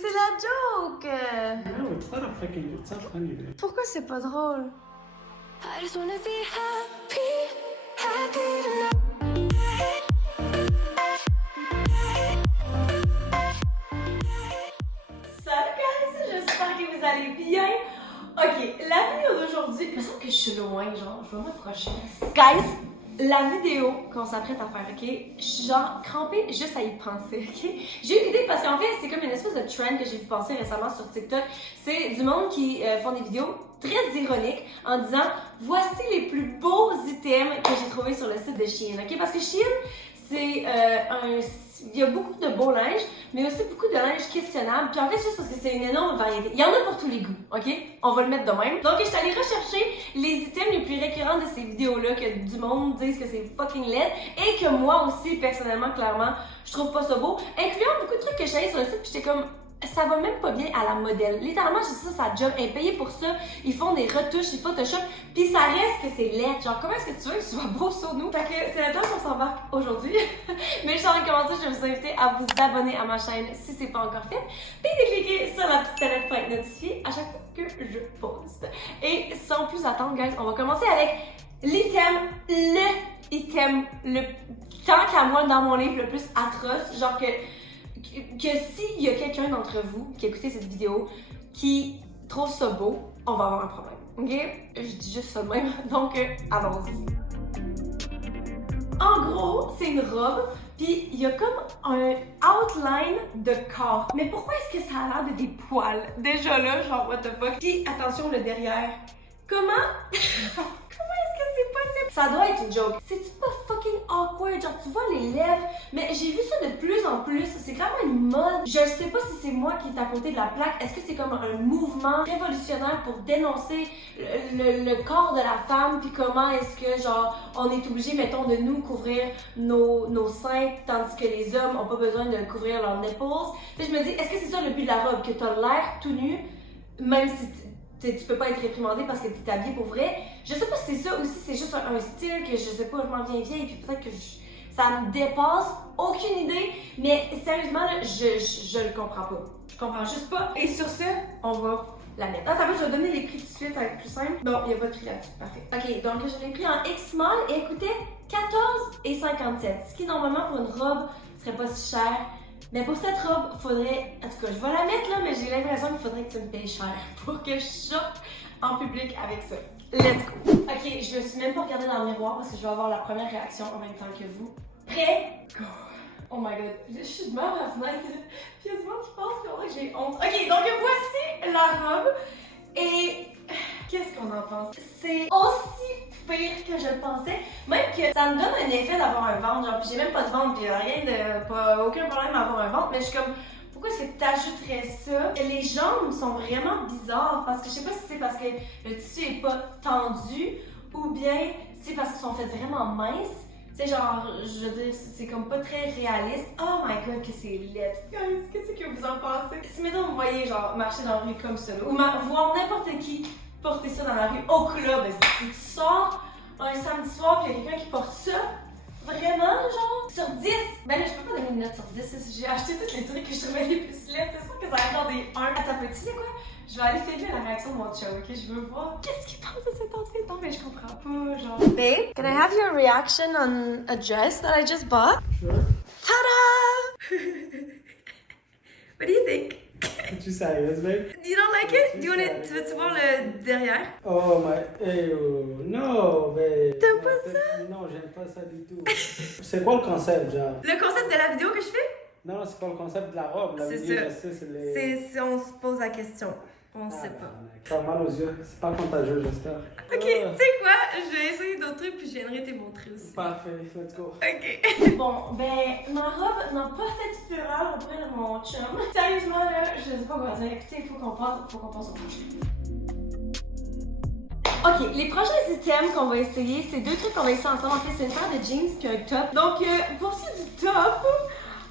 c'est la joke! No, it's not funny. Pourquoi c'est pas drôle? I just wanna be happy tonight. Salut guys, j'espère que vous allez bien. Ok, la vidéo d'aujourd'hui, il me semble que je suis loin, genre, je vais m'approcher. Guys, la vidéo qu'on s'apprête à faire, ok, je suis genre crampée juste à y penser, ok. J'ai eu l'idée parce qu'en fait, c'est comme une espèce de trend que j'ai vu passer récemment sur TikTok. C'est du monde qui font des vidéos très ironiques en disant voici les plus beaux items que j'ai trouvés sur le site de Shein, ok. Parce que Shein, c'est il y a beaucoup de beau linge, mais aussi beaucoup de linge questionnable. Puis en fait, juste parce que c'est une énorme variété. Il y en a pour tous les goûts, ok? On va le mettre de même. Donc, je suis allée rechercher les items les plus récurrents de ces vidéos-là, que du monde dise que c'est fucking laid, et que moi aussi, personnellement, clairement, je trouve pas ça beau, incluant beaucoup de trucs que j'allais sur le site, puis j'étais comme... Ça va même pas bien à la modèle. Littéralement, j'ai ça, sa job. Elle est payée pour ça. Ils font des retouches, ils photoshop, puis ça reste que c'est laid. Genre, comment est-ce que tu veux que ce soit beau sur nous? Fait que c'est là-dedans qu'on s'embarque aujourd'hui. Mais juste avant de commencer, je vais vous inviter à vous abonner à ma chaîne si c'est pas encore fait. Puis de cliquer sur la petite sonnette pour être notifié à chaque fois que je poste. Et sans plus attendre, guys, on va commencer avec l'item, le tant qu'à moi dans mon livre le plus atroce. Genre que s'il y a quelqu'un d'entre vous qui a écouté cette vidéo qui trouve ça beau, on va avoir un problème, ok? Je dis juste ça de même, donc allons-y. En gros, c'est une robe, puis il y a comme un outline de corps. Mais pourquoi est-ce que ça a l'air de des poils? Déjà là, genre what the fuck? Puis attention, le derrière. Comment? Comment est-ce que c'est possible? Ça doit être une joke. C'est-tu pas fucking awkward? Genre, tu vois les lèvres, mais j'ai vu ça de plus en plus. C'est clairement une mode. Je sais pas si c'est moi qui est à côté de la plaque. Est-ce que c'est comme un mouvement révolutionnaire pour dénoncer le corps de la femme? Puis comment est-ce que, genre, on est obligé, mettons, de nous couvrir nos seins, tandis que les hommes ont pas besoin de couvrir leurs nipples? Tu sais, je me dis, est-ce que c'est ça le but de la robe? Que t'as l'air tout nu, même si tu peux pas être réprimandé parce que t'es habillé pour vrai. Je sais pas si c'est ça ou si c'est juste un style que je sais pas, je m'en viens vieille, puis peut-être que ça me dépasse. Aucune idée, mais sérieusement, là, je le comprends pas. Je comprends juste pas. Et sur ce, on va la mettre. Attends, je vais donner les prix tout de suite, ça va être plus simple. Non, il y a pas de prix là-dessus. Parfait. Ok, donc je l'ai pris en X-Small et elle coûtait 14,57. Ce qui, normalement, pour une robe, serait pas si cher. Mais pour cette robe, faudrait... En tout cas, je vais la mettre là, mais j'ai l'impression qu'il faudrait que tu me payes cher pour que je sorte en public avec ça. Let's go! Ok, je me suis même pas regardée dans le miroir parce que je vais avoir la première réaction en même temps que vous. Prêt? Go! Oh my god, je suis devant ma fenêtre. Puis il y a du monde qui pense que j'ai honte. Ok, donc voici la robe. Et... qu'est-ce qu'on en pense? C'est aussi pire que je le pensais. Même que ça me donne un effet d'avoir un ventre. Genre, puis j'ai même pas de ventre, puis rien de... aucun problème à avoir un ventre. Mais je suis comme... Pourquoi est-ce que tu ajouterais ça? Les jambes sont vraiment bizarres parce que je sais pas si c'est parce que le tissu est pas tendu ou bien c'est parce qu'ils sont faits vraiment minces. Tu sais, genre, je veux dire, c'est comme pas très réaliste. Oh my god, que c'est laid. Guys, qu'est-ce que vous en pensez? Si mettons vous voyez genre marcher dans la rue comme ça, ou voir n'importe qui porter ça dans la rue au club, si tu sors un samedi soir pis il y a quelqu'un qui porte ça, vraiment, genre, sur 10, ben là, je peux pas donner une note sur 10, j'ai acheté tous les trucs que je trouvais les plus laids, c'est sûr que ça va être genre des 1. Attends, tu sais quoi? Je vais aller filmer la réaction de mon chum, ok? Je veux voir qu'est-ce qu'il pense de cet outfit. Non, mais je comprends pas, genre... Babe, can I have your reaction on a dress that I just bought? Sure. Ta-da! What do you think? Es-tu sérieuse, babe? You don't like it? Tu veux-tu voir le derrière? Oh my... Ew. Non, babe. T'aimes pas ça? Non, j'aime pas ça du tout. C'est quoi le concept, genre? Le concept de la vidéo que je fais? Non, c'est pas le concept de la robe. La C'est vidéo, ça. je sais, c'est les... On se pose la question. On sait pas. T'as mal aux yeux. C'est pas contagieux, j'espère. Ok, tu sais quoi? Je vais essayer d'autres trucs puis je viendrai te montrer aussi. Parfait, let's go. Ok. Bon, ben, ma robe n'a pas fait fureur auprès de mon chum. Sérieusement, là, je sais pas quoi dire. Écoutez, il faut qu'on passe au prochain. Ok, les prochains items qu'on va essayer, c'est deux trucs qu'on va essayer ensemble. En fait, c'est une paire de jeans puis un top. Donc, pour ce qui est du top,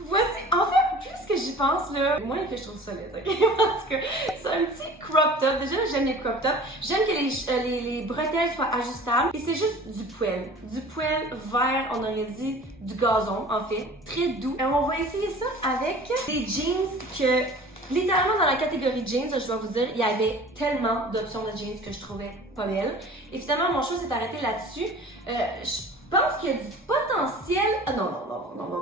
voici, en fait, plus que j'y pense, là, moins que je trouve ça laid, ok? Parce que c'est un petit crop top. Déjà, j'aime les crop tops. J'aime que les bretelles soient ajustables. Et c'est juste du poêle. Du poêle vert, on aurait dit du gazon, en fait. Très doux. Et on va essayer ça avec des jeans que Littéralement, dans la catégorie jeans, je dois vous dire, il y avait tellement d'options de jeans que je trouvais pas belles. Et finalement, mon choix s'est arrêté là-dessus. Je pense qu'il y a du potentiel. Ah non.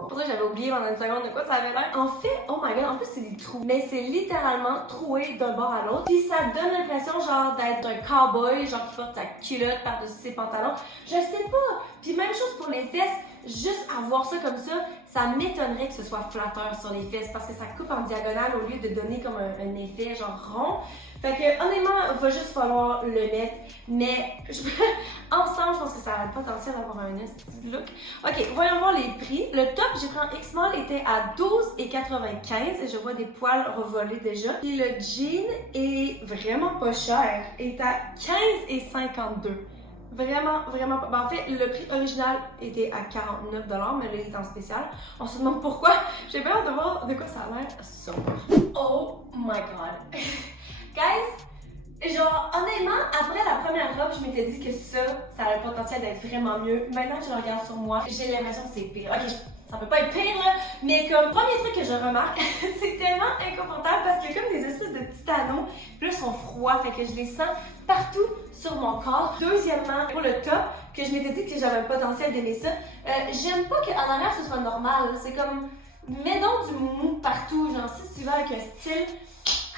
Pour ça, j'avais oublié pendant une seconde de quoi ça avait l'air. En fait, oh my god, en plus, c'est des trous. Mais c'est littéralement troué d'un bord à l'autre. Puis ça donne l'impression, genre, d'être un cowboy, genre, qui porte sa culotte par-dessus ses pantalons. Je sais pas. Puis même chose pour les fesses. Juste avoir ça comme ça m'étonnerait que ce soit flatteur sur les fesses parce que ça coupe en diagonale au lieu de donner comme un effet genre rond. Fait que honnêtement, il va juste falloir le mettre. Mais ensemble, je pense que ça a le potentiel d'avoir un style look. Ok, voyons voir les prix. Le top, j'ai pris en X-Mall, était à 12,95 et je vois des poils revolés déjà. Puis le jean est vraiment pas cher, est à 15,52. Vraiment pas. Ben, en fait, le prix original était à 49$, mais là, il est en spécial. On se demande pourquoi. J'ai peur de voir de quoi ça a l'air sobre. Oh my god. Guys, genre, honnêtement, après la première robe, je m'étais dit que ça a le potentiel d'être vraiment mieux. Maintenant que je le regarde sur moi, j'ai l'impression que c'est pire. Ok, ça peut pas être pire, là, mais comme premier truc que je remarque, c'est tellement inconfortable parce qu'il y a comme des espèces de petits anneaux, puis là, ils sont froids, fait que je les sens partout sur mon corps. Deuxièmement, pour le top, que je m'étais dit que j'avais le potentiel d'aimer ça, j'aime pas qu'en arrière, ce soit normal. C'est comme, mets donc du mou partout, genre, si tu vas avec un style,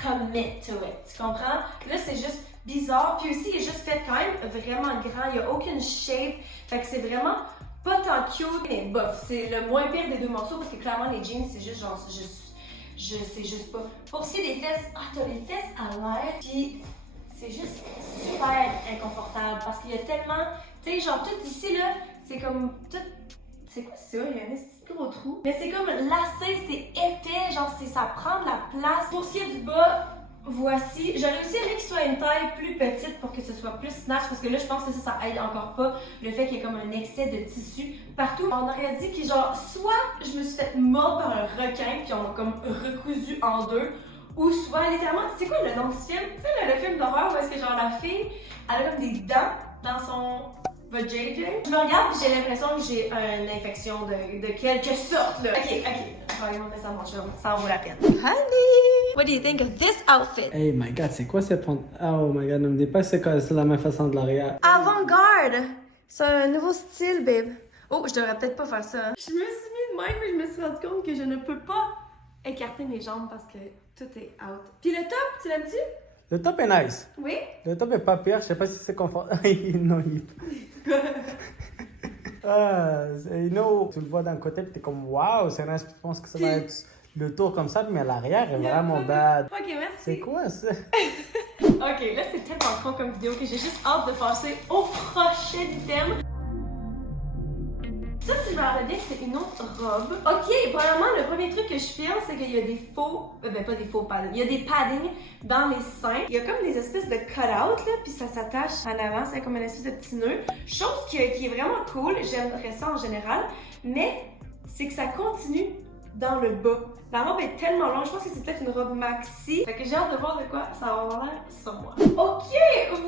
commit to it, tu comprends? Là, c'est juste bizarre, puis aussi, il est juste fait quand même vraiment grand, il n'y a aucune shape, fait que c'est vraiment pas tant cute, mais bof, c'est le moins pire des deux morceaux parce que clairement les jeans c'est juste genre, je sais juste pas. Pour ce qui est des fesses, t'as les fesses à l'air, puis c'est juste super inconfortable parce qu'il y a tellement, tu sais, genre tout ici là, c'est comme tout, c'est quoi ça? Il y a un petit gros trou. Mais c'est comme lacé, c'est épais, genre ça prend de la place. Pour ce qui est du bas, voici, j'ai réussi à qu'il soit une taille plus petite pour que ce soit plus snatch parce que là je pense que ça aide encore pas le fait qu'il y ait comme un excès de tissu partout. On aurait dit que genre soit je me suis fait mordre par un requin puis on m'a comme recousu en deux ou soit littéralement, c'est quoi le nom de ce film? Tu sais le film d'horreur où est-ce que genre la fille elle a comme des dents dans son vajayjay? Je me regarde et j'ai l'impression que j'ai une infection de quelque sorte là. Ok, je vais aller montrer ça à mon chum, ça en vaut la peine. Honey, what do you think of this outfit? Hey my god, c'est quoi cette pente? Oh my god, ne me dis pas que c'est la même façon de l'arrière. Avant-garde! C'est un nouveau style, babe. Oh, je devrais peut-être pas faire ça. Je me suis mis de même, mais je me suis rendu compte que je ne peux pas écarter mes jambes parce que tout est out. Puis le top, tu l'aimes-tu? Le top est nice. Oui? Le top est pas pire, je sais pas si c'est confortable. Non, tu le vois d'un côté puis t'es comme waouh, c'est nice, tu penses que ça va être le tour comme ça, mais l'arrière est vraiment bad. Ok, merci. C'est quoi ça? Ok, là c'est tellement con comme vidéo que j'ai juste hâte de passer au prochain thème. Ça, si je me rappelle bien, c'est une autre robe. Ok, premièrement, le premier truc que je filme, c'est qu'il y a des faux... pas des faux paddings. Il y a des paddings dans les seins. Il y a comme des espèces de cut-out, là, puis ça s'attache en avant. C'est comme une espèce de petit nœud. Chose qui est vraiment cool. J'aimerais ça en général. Mais c'est que ça continue dans le bas. La robe est tellement longue. Je pense que c'est peut-être une robe maxi. Fait que j'ai hâte de voir de quoi ça va avoir l'air sur moi. Ok,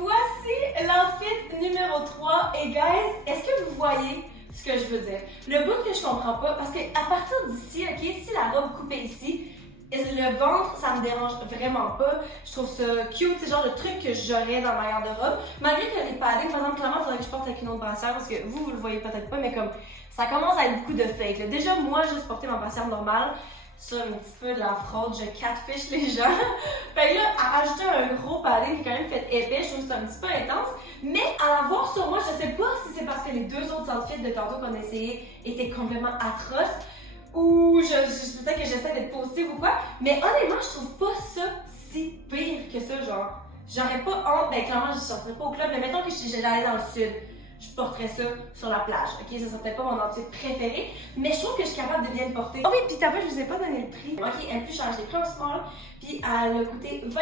voici l'outfit numéro 3. Et guys, est-ce que vous voyez ce que je veux dire? Le bout que je comprends pas, parce que à partir d'ici, ok, si la robe coupée ici, le ventre, ça me dérange vraiment pas. Je trouve ça cute, c'est le genre de truc que j'aurais dans ma garde-robe. Malgré que les paddings, par exemple, clairement, il faudrait que je porte avec une autre brassière, parce que vous le voyez peut-être pas, mais comme ça commence à être beaucoup de fake. Là. Déjà, moi, juste porter ma brassière normale, ça, un petit peu de la fraude, je catfish les gens. Fait que là, à rajouter un gros padding qui est quand même fait épais, je trouve ça un petit peu intense. Mais à l'avoir sur moi, je sais pas si c'est parce que les deux autres outfits de tantôt qu'on a essayé étaient complètement atroces ou peut-être que j'essaie d'être positive ou quoi. Mais honnêtement, je trouve pas ça si pire que ça, genre. J'aurais pas honte, ben clairement, je sortirais pas au club, mais mettons que j'allais dans le sud. Je porterais ça sur la plage, ok? Ça serait peut-être pas mon outfit préféré, mais je trouve que je suis capable de bien le porter. Oh oui, puis t'as pas, je vous ai pas donné le prix. Ok, elle est plus chère, je l'ai pris en small, puis elle a coûté 28,84.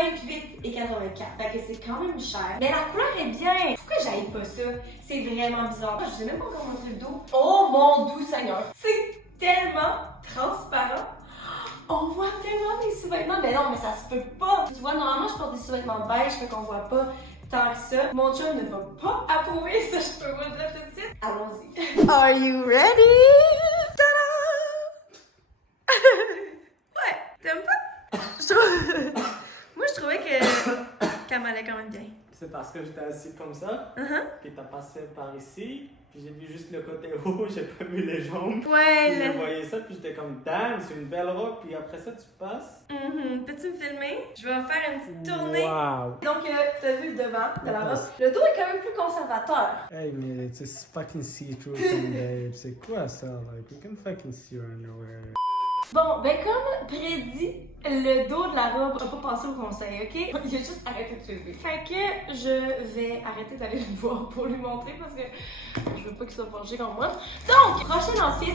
Fait que c'est quand même cher. Mais la couleur est bien. Pourquoi j'aille pas ça? C'est vraiment bizarre. Je vous ai même pas encore montré le dos. Oh mon doux Seigneur! C'est tellement transparent. On voit tellement des sous-vêtements. Mais non, mais ça se peut pas. Tu vois, normalement, je porte des sous-vêtements beige, fait qu'on voit pas tant que ça. Mon chum ne va pas approuver, ça je peux vous le dire tout de suite. Allons-y. Are you ready? Ta-da! Ouais, t'aimes pas? Je trouve... elle m'allait quand même bien. C'est parce que j'étais assis comme ça, Uh-huh. que t'as passé par ici, puis j'ai vu juste le côté haut, j'ai pas vu les jambes. Ouais, Puis j'ai voyé ça, puis j'étais comme, damn, c'est une belle robe, puis après ça, tu passes. Peux-tu me filmer? Je vais faire une petite tournée. Wow! Donc, t'as vu le devant de la robe. Le dos est quand même plus conservateur. Hey, mais it's fucking see-through, thing, babe. C'est quoi ça? Like, you can fucking see your underwear. Bon, ben comme prédit, le dos de la robe a pas passé au conseil, ok? Il a juste arrêté de filmer. Fait que je vais arrêter d'aller le voir pour lui montrer parce que je veux pas qu'il soit forgé comme moi. Donc, prochain outfit.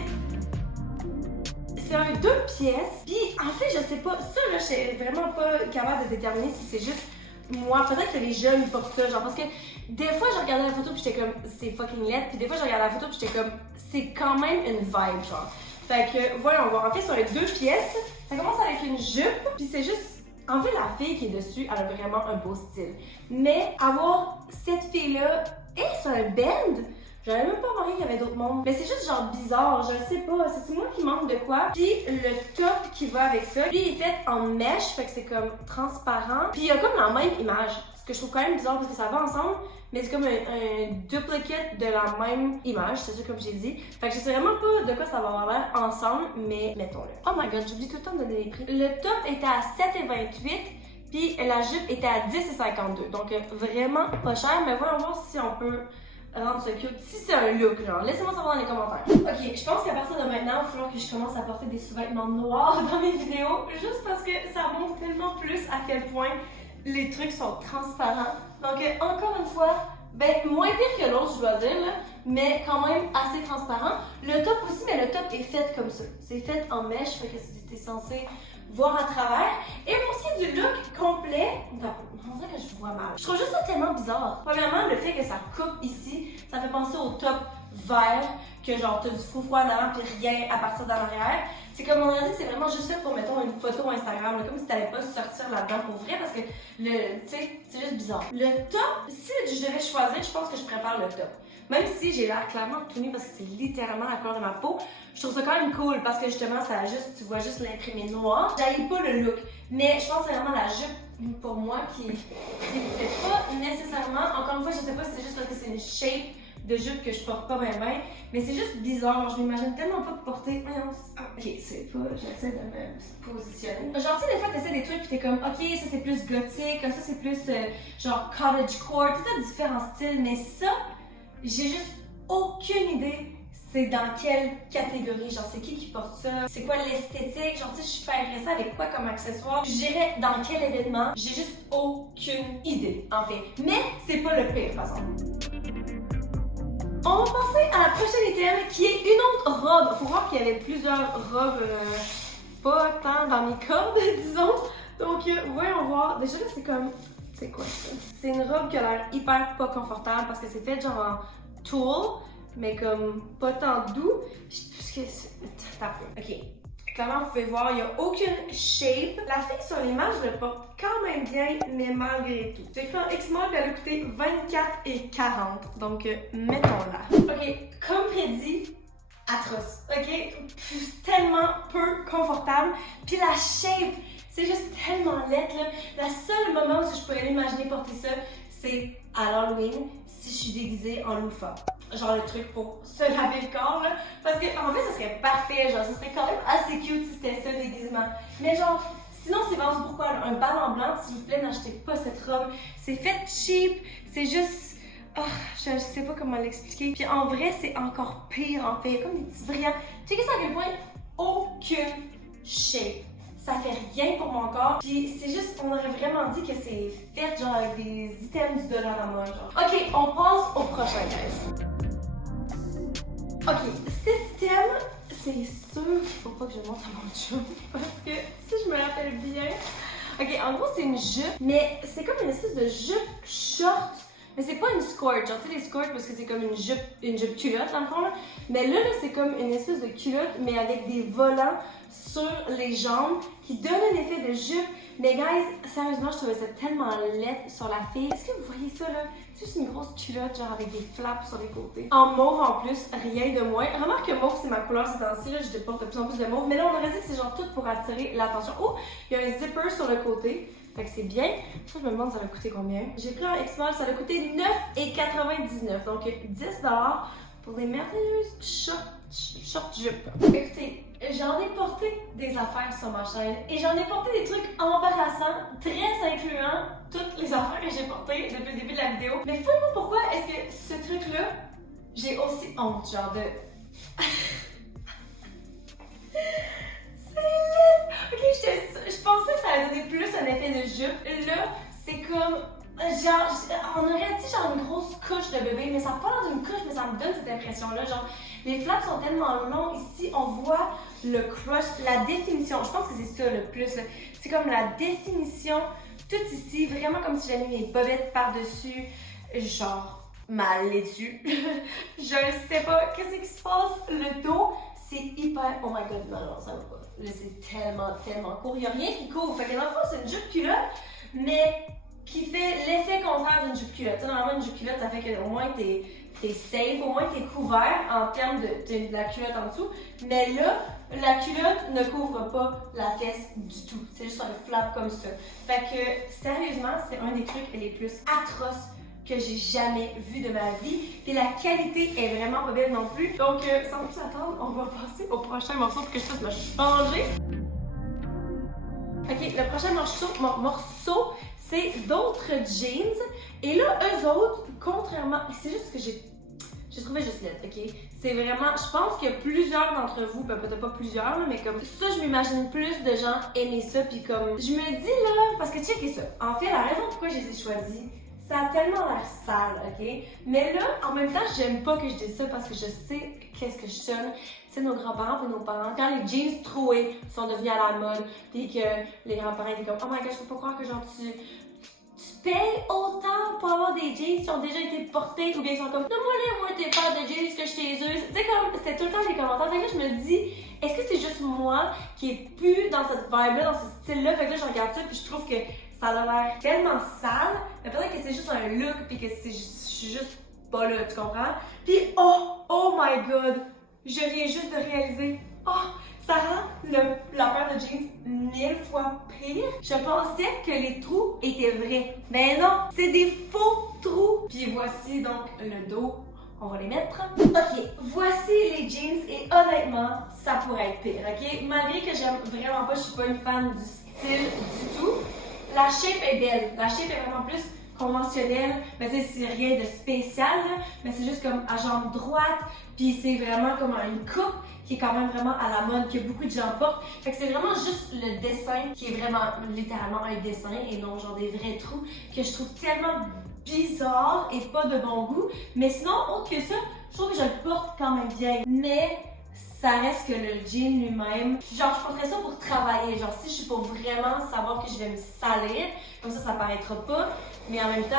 C'est un 2 pièces. Puis en fait, je sais pas, ça là, je suis vraiment pas capable de déterminer si c'est juste moi. Peut-être que les jeunes ils portent ça, genre parce que des fois je regardais la photo puis j'étais comme c'est fucking laid. Puis des fois je regardais la photo puis j'étais comme c'est quand même une vibe, genre. Fait que voyons voir. En fait, c'est un 2 pièces. Ça commence avec une jupe, puis c'est juste. En fait, la fille qui est dessus, elle a vraiment un beau style. Mais avoir cette fille-là, et c'est un bend. J'avais même pas remarqué qu'il y avait d'autres mondes. Mais c'est juste genre bizarre, je sais pas. C'est moi qui manque de quoi. Puis le top qui va avec ça, lui il est fait en mèche, fait que c'est comme transparent. Puis il y a comme la même image. Ce que je trouve quand même bizarre parce que ça va ensemble. Mais c'est comme un duplicate de la même image, c'est sûr comme j'ai dit. Fait que je sais vraiment pas de quoi ça va avoir l'air ensemble, mais mettons-le. Oh my god, j'oublie tout le temps de donner les prix. Le top était à 7,28. Puis la jupe était à 10,52. Donc vraiment pas cher, mais voyons voir si on peut rendre ça cute. Si c'est un look, genre, laissez-moi savoir dans les commentaires. Ok, je pense qu'à partir de maintenant, il va falloir que je commence à porter des sous-vêtements noirs dans mes vidéos, juste parce que ça montre tellement plus à quel point les trucs sont transparents. Donc encore une fois, ben moins pire que l'autre, je dois dire, là, mais quand même assez transparent. Le top aussi, mais le top est fait comme ça. C'est fait en mèche, fait que c'était censé voir à travers. Et pour ce qui est du look complet, on dirait que je vois mal. Je trouve juste ça tellement bizarre. Premièrement, le fait que ça coupe ici, ça fait penser au top vert, que genre t'as du froufrou en avant puis rien à partir d'en arrière. C'est comme on a dit, c'est vraiment juste fait pour, mettons, une photo Instagram, là, comme si t'allais pas sortir là-dedans pour vrai, parce que tu sais, c'est juste bizarre. Le top, si je devais choisir, je pense que je préfère le top. Même si j'ai l'air clairement tout nu parce que c'est littéralement la couleur de ma peau, je trouve ça quand même cool parce que justement, ça juste, tu vois juste l'imprimé noir. J'haïs pas le look, mais je pense que c'est vraiment la jupe pour moi qui ne fait pas nécessairement. Encore une fois, je sais pas si c'est juste parce que c'est une shape de jupe que je porte pas bien, mais c'est juste bizarre. Je m'imagine tellement pas porter. Ok, c'est pas. J'essaie de me positionner. Genre, tu sais, des fois, t'essaies des trucs pis t'es comme, ok, ça c'est plus gothique, ça c'est plus genre cottagecore, tout ça différents styles, mais ça, j'ai juste aucune idée c'est dans quelle catégorie, genre c'est qui porte ça, c'est quoi l'esthétique, genre tu sais, je suis pas intéressée avec quoi comme accessoire, je dirais dans quel événement, j'ai juste aucune idée, en fait. Mais c'est pas le pire, par exemple. On va passer à la prochaine item qui est une autre robe. Faut voir qu'il y avait plusieurs robes, pas tant dans mes cordes, disons. Donc, voyons voir. Déjà là, c'est comme. C'est quoi ça? C'est une robe qui a l'air hyper pas confortable parce que c'est fait genre en tulle, mais comme pas tant doux. Parce que c'est. T'as peu. Ok. Clairement, vous pouvez voir, il n'y a aucune shape. La fille sur l'image le porte quand même bien, mais malgré tout. J'ai fait un X-Mall et elle a coûté 24,40. Donc, mettons-la. Ok, comme prédit, atroce. Ok, tellement peu confortable. Puis la shape, c'est juste tellement laid, là. Le seul moment où je pourrais m'imaginer porter ça, c'est à l'Halloween, si je suis déguisée en loufa. Genre le truc pour se laver le corps, là. Parce que, en fait, ça serait parfait. Genre, ça serait quand même assez cute si c'était ça le déguisement. Mais genre, sinon, c'est vraiment pourquoi un ballon blanc, s'il vous plaît, n'achetez pas cette robe. C'est fait cheap. C'est juste. Oh, je sais pas comment l'expliquer. Puis en vrai, c'est encore pire, en fait. Il y a comme des petits brillants. Checkez ça à quel point aucune shape. Ça fait rien pour mon corps. Puis c'est juste, on aurait vraiment dit que c'est fait genre avec des items du Dollarama, genre. Ok, on passe au prochain, guys. Ok, cet item, c'est sûr qu'il faut pas que je montre à mon chum. Parce que si je me rappelle bien. Ok, en gros, c'est une jupe, mais c'est comme une espèce de jupe short. Mais c'est pas une skirt, genre tu sais les skirts parce que c'est comme une jupe culotte dans le fond là. Mais là c'est comme une espèce de culotte mais avec des volants sur les jambes qui donnent un effet de jupe. Mais guys, sérieusement je trouvais ça tellement laid sur la fille. Est-ce que vous voyez ça là? C'est juste une grosse culotte genre avec des flaps sur les côtés. En mauve en plus, rien de moins. Remarque que mauve c'est ma couleur ces temps-ci là, je porte de plus en plus de mauve. Mais là on aurait dit que c'est genre tout pour attirer l'attention. Oh, il y a un zipper sur le côté. Fait que c'est bien. Ça, je me demande ça va coûter combien. J'ai pris un X-Mall, ça a coûté 9,99. Donc 10$ pour des merveilleuses short jupes. Écoutez, j'en ai porté des affaires sur ma chaîne et j'en ai porté des trucs embarrassants, très incluant toutes les affaires que j'ai portées depuis le début de la vidéo. Mais fouille-moi pourquoi est-ce que ce truc-là, j'ai aussi honte, genre de... Ok, je pensais que ça allait donner plus un effet de jupe. Là, c'est comme. Genre, on aurait dit genre une grosse couche de bébé, mais ça n'a pas l'air d'une couche, mais ça me donne cette impression-là. Genre, les flaps sont tellement longs. Ici, on voit le crush, la définition. Je pense que c'est ça le plus. C'est comme la définition, tout ici, vraiment comme si j'avais mes bobettes par-dessus. Genre, ma laitue. Je sais pas, qu'est-ce qui se passe? Le dos. C'est hyper. Oh my god, non, ça va pas. Là, c'est tellement court. Il n'y a rien qui couvre. Fait que dans le fond, c'est une jupe culotte, mais qui fait l'effet contraire d'une jupe culotte. Normalement, une jupe culotte, ça fait qu'au moins t'es safe, au moins t'es couvert en termes de la culotte en dessous. Mais là, la culotte ne couvre pas la fesse du tout. C'est juste un flap comme ça. Fait que, sérieusement, c'est un des trucs les plus atroces que j'ai jamais vu de ma vie. Et la qualité est vraiment pas belle non plus. Donc, sans plus attendre, on va passer au prochain morceau pour que je puisse me changer. Ok, le prochain morceau, c'est d'autres jeans. Et là, eux autres, contrairement... C'est juste que j'ai trouvé juste laid, ok? C'est vraiment... Je pense que plusieurs d'entre vous, peut-être pas plusieurs, mais comme ça, je m'imagine plus de gens aimer ça. Puis comme... Je me dis là... Parce que checkez ça. En fait, la raison pourquoi je les ai choisis, ça a tellement l'air sale, ok? Mais là, en même temps, j'aime pas que je dise ça parce que je sais qu'est-ce que je sonne. Tu sais, nos grands-parents et nos parents, quand les jeans troués sont devenus à la mode, puis que les grands-parents étaient comme « Oh my god, je peux pas croire que genre tu payes autant pour avoir des jeans qui ont déjà été portés » ou bien ils sont comme « Donne-moi tes paires de jeans que je t'ai eu. » Tu sais, comme, c'était tout le temps les commentaires. Fait que là, je me dis, est-ce que c'est juste moi qui est plus dans cette vibe-là, dans ce style-là? Fait que là, je regarde ça puis je trouve que ça a l'air tellement sale, mais peut-être que c'est juste un look puis que je suis juste pas là, tu comprends? Puis oh my god, je viens juste de réaliser, ça rend la paire de jeans 1000 fois pire. Je pensais que les trous étaient vrais, mais non, c'est des faux trous. Puis voici donc le dos. On va les mettre. Ok, voici les jeans et honnêtement, ça pourrait être pire, ok? Malgré que j'aime vraiment pas, je suis pas une fan du style du tout. La shape est belle. La shape est vraiment plus conventionnelle. Mais tu sais, c'est rien de spécial, là. Mais c'est juste comme à jambe droite. Puis c'est vraiment comme une coupe qui est quand même vraiment à la mode, que beaucoup de gens portent. Fait que c'est vraiment juste le dessin qui est vraiment littéralement un dessin et non genre des vrais trous que je trouve tellement bizarre et pas de bon goût. Mais sinon, autre que ça, je trouve que je le porte quand même bien. Mais ça reste que le jean lui-même, genre je porterais ça pour travailler, genre si je suis pour vraiment savoir que je vais me salir, comme ça paraîtra pas, mais en même temps,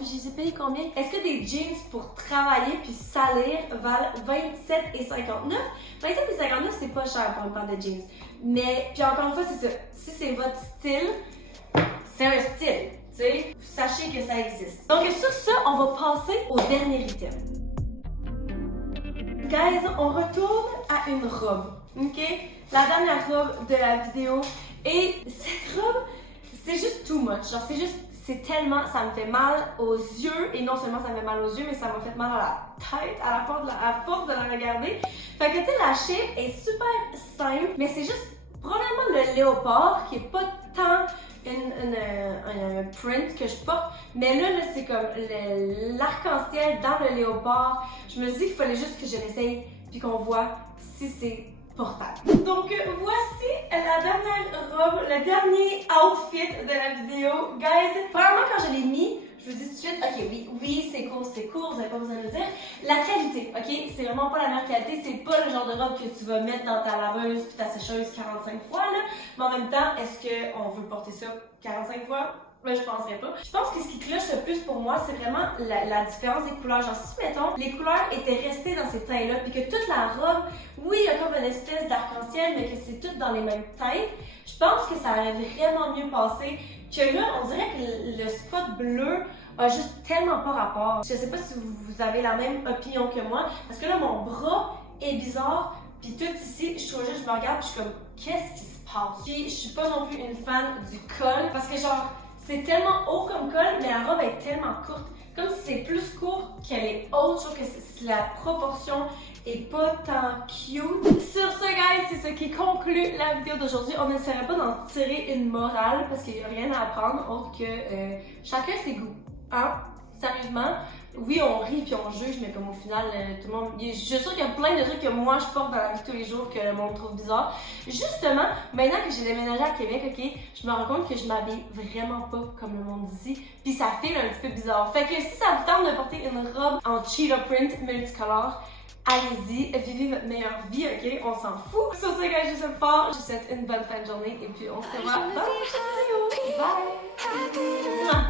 je les ai payés combien? Est-ce que des jeans pour travailler puis salir valent 27,59? 27,59 c'est pas cher pour une paire de jeans, mais puis encore une fois c'est ça, si c'est votre style, c'est un style, tu sais, sachez que ça existe. Donc sur ça, on va passer au dernier item. Guys, on retourne à une robe, ok? La dernière robe de la vidéo. Et cette robe, c'est juste too much. Genre, c'est tellement, ça me fait mal aux yeux. Et non seulement ça me fait mal aux yeux, mais ça m'a fait mal à la tête, à force de la regarder. Fait que, tu sais, la shape est super simple, mais c'est juste probablement le léopard qui est pas tant un print que je porte, mais là c'est comme l'arc-en-ciel dans le léopard. Je me suis dit qu'il fallait juste que je l'essaye puis qu'on voit si c'est portable. Donc voici la dernière robe, le dernier outfit de la vidéo. Guys, vraiment quand je l'ai mis, je vous dis tout de suite, ok, oui, c'est court, vous n'avez pas besoin de le dire. La qualité, ok, c'est vraiment pas la meilleure qualité, c'est pas le genre de robe que tu vas mettre dans ta laveuse puis ta sécheuse 45 fois, là. Mais en même temps, est-ce qu'on veut porter ça 45 fois? Ben, je penserais pas. Je pense que ce qui cloche le plus pour moi, c'est vraiment la différence des couleurs. Genre, si, mettons, les couleurs étaient restées dans ces teints-là, puis que toute la robe, oui, il y a comme une espèce d'arc-en-ciel, mais que c'est tout dans les mêmes teintes, je pense que ça aurait vraiment mieux passé. Que là, on dirait que le spot bleu a juste tellement pas rapport. Je sais pas si vous avez la même opinion que moi, parce que là, mon bras est bizarre, puis tout ici, je trouve juste, je me regarde, puis je suis comme, qu'est-ce qui se passe? passe. Puis je suis pas non plus une fan du col parce que genre c'est tellement haut comme col, mais la robe est tellement courte. Comme si c'est plus court qu'elle est haute, je trouve que la proportion est pas tant cute. Sur ce, guys, c'est ce qui conclut la vidéo d'aujourd'hui. On n'essaierait pas d'en tirer une morale parce qu'il n'y a rien à apprendre autre que chacun ses goûts. Hein? Sérieusement, oui, on rit puis on juge, mais comme au final, tout le monde. Je suis sûre qu'il y a plein de trucs que moi je porte dans la vie de tous les jours que le monde trouve bizarre. Justement, maintenant que j'ai déménagé à Québec, ok, je me rends compte que je m'habille vraiment pas comme le monde ici, puis ça fait un petit peu bizarre. Fait que si ça vous tente de porter une robe en cheetah print multicolore, allez-y, vivez votre meilleure vie, ok? On s'en fout. Sur ce, gars, je vous aime fort, je vous souhaite une bonne fin de journée et puis on se revoit dans la prochaine vidéo. Bye!